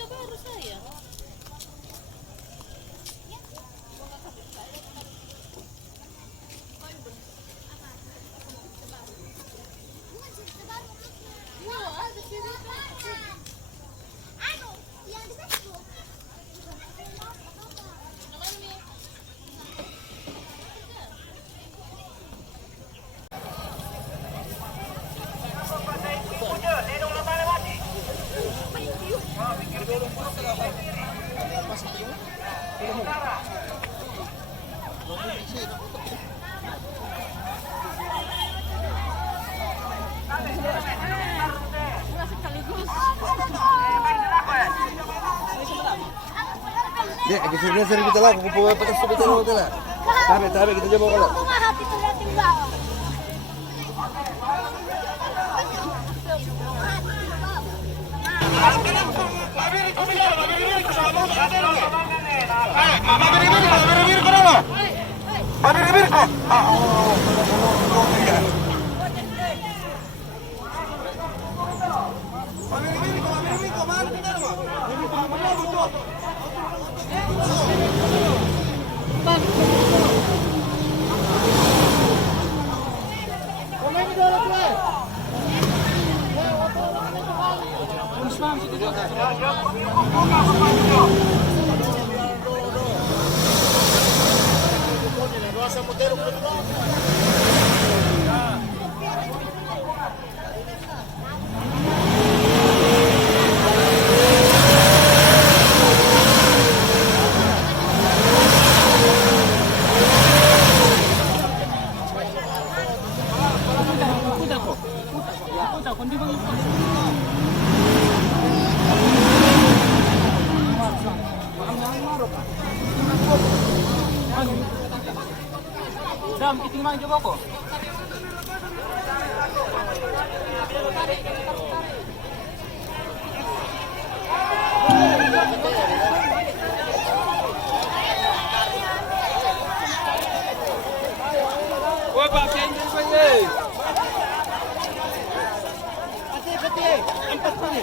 Berita baru saya. Dek, kita sering kita lah, kumpul petas kita lah, kita lah. Tabe kita coba kalau. Dam, itingman coba kok. Woi, Pak Kenjir Pak. Hati-hati. Empat kali.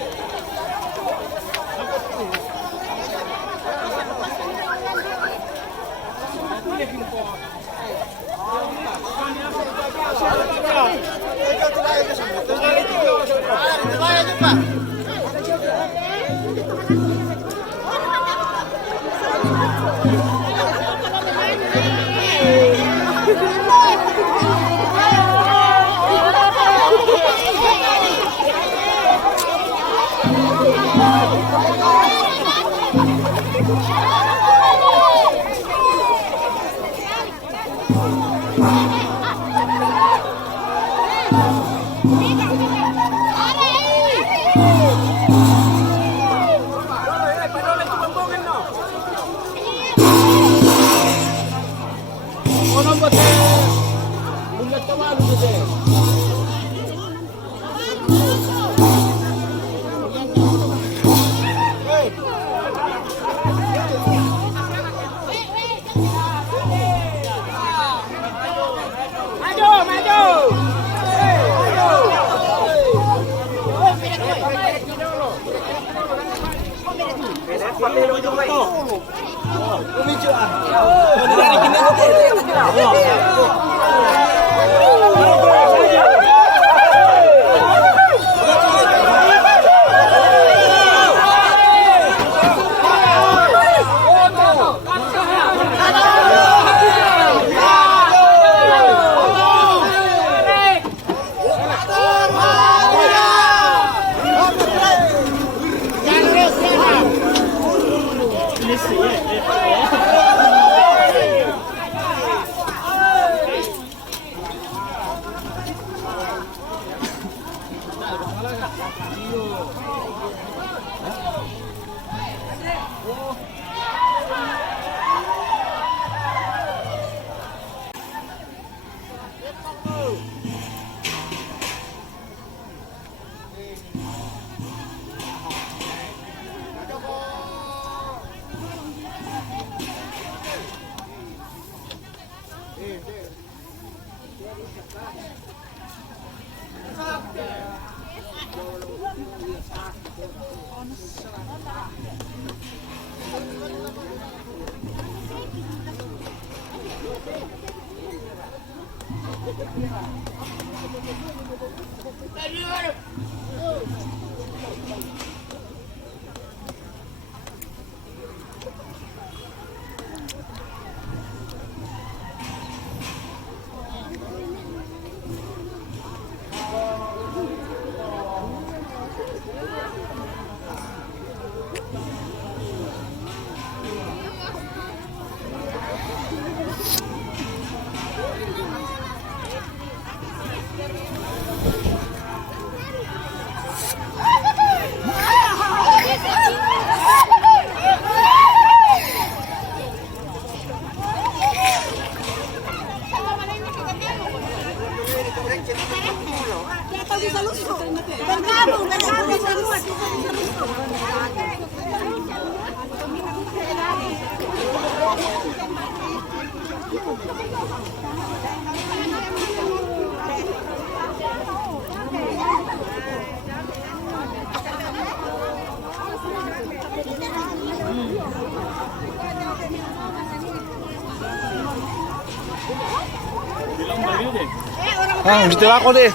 Ah, dito ako deh.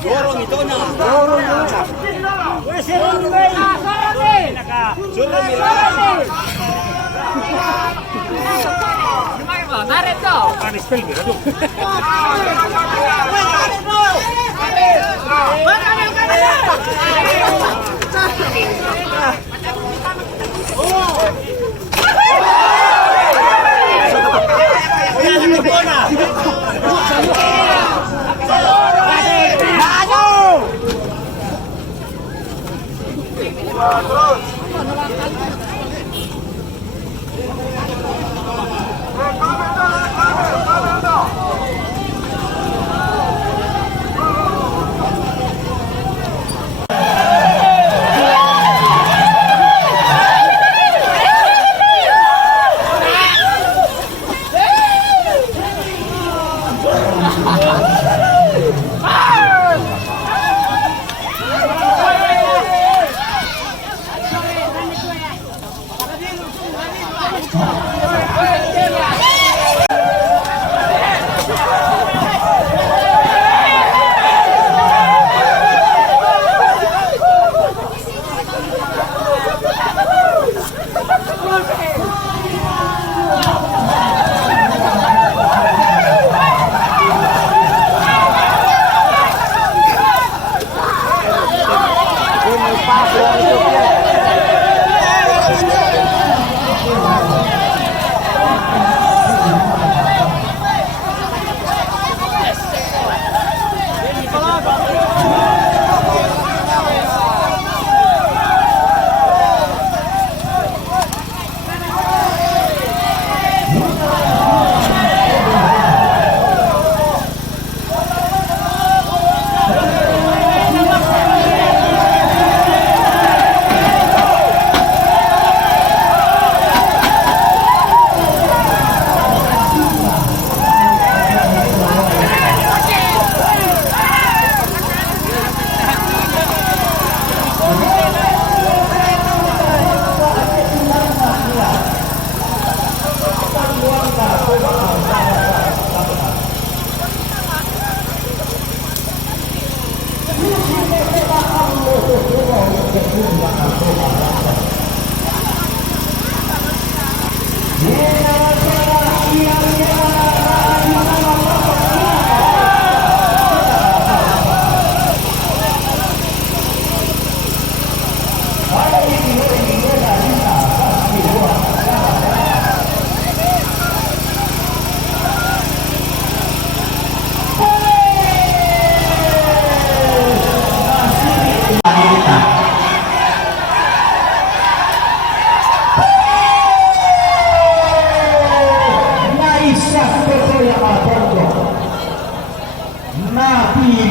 Borong ito na.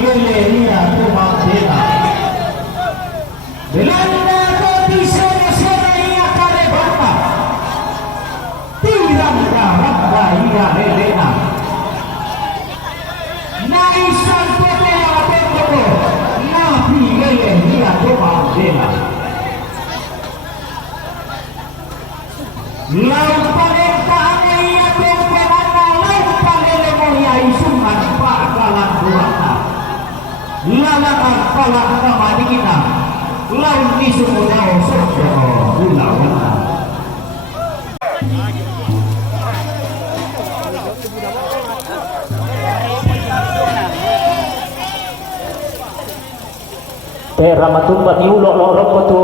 galería de bandera. Belanda bisa nasional ia karebata. Tirang karanga ia Helena. Naisan Kotea Bengkoko. Nabi galería de bandera. Laut panentaannya ia temperana, laut panelemonya isungan pakalan buana. Lalangan palak nama dikita, laut nisumudao sokro ulawana. Pera matumbat iulok lorok tu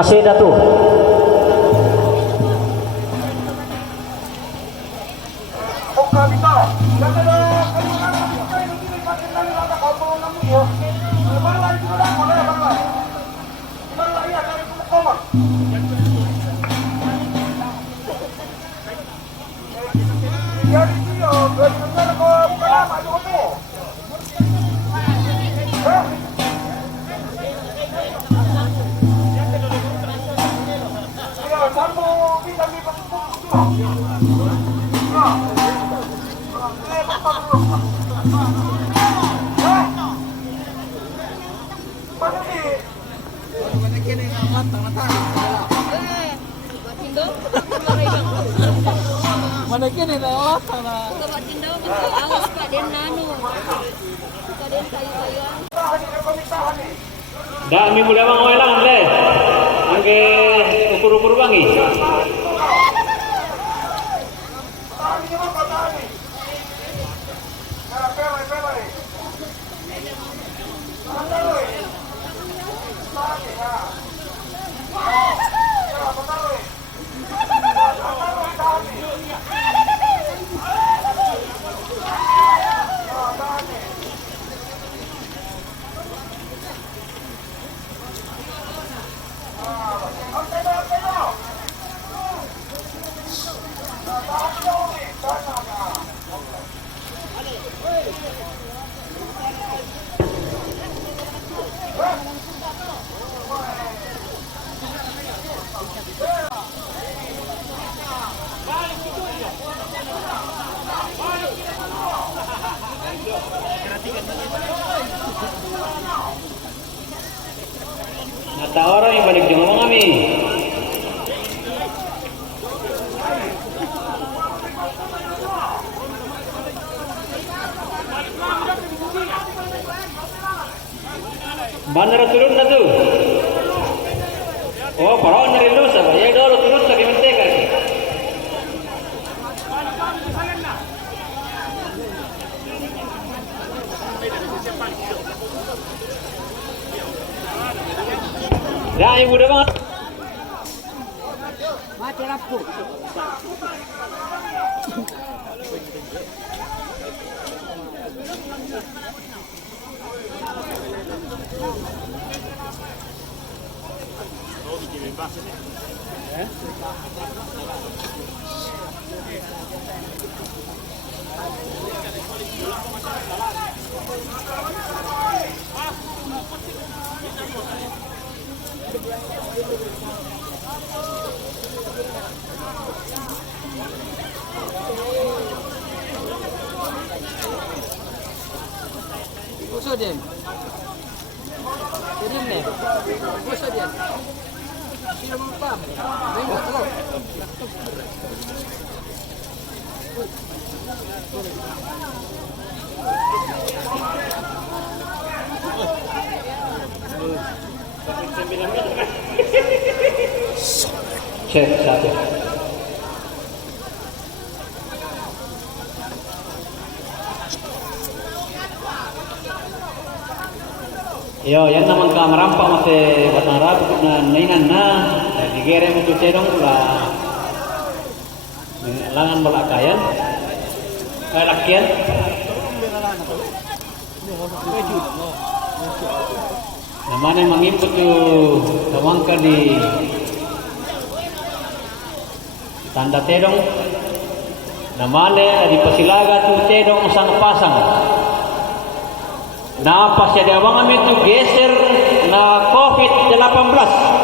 kaseda tu. Mana kini na olah sana. Awas Pak Den nanu. Pak Den kayu-kayuan. Dah mi muda bang oelang le. Angge ukur-ukur bangi. Nata orang yang balik jengong kami. Bandara turun na tu. Oh, parang narilu sa ba? Ya dulu turun sa Kementerian. Dah ibu dah bang. Mati lampu. Puso din. Kirim deh. Puso din. Sino mo pa? May mo talo. Cek satu. Yo, yan naman ka marampa mate batang rabu na naingan na digere mo tu cedong pula langan balakayan lakian namanya mengimput tu tawangka di tanda tedong namanya di Pasilaga tu tedong sang pasang Napasya di abang kami itu geser na COVID-19.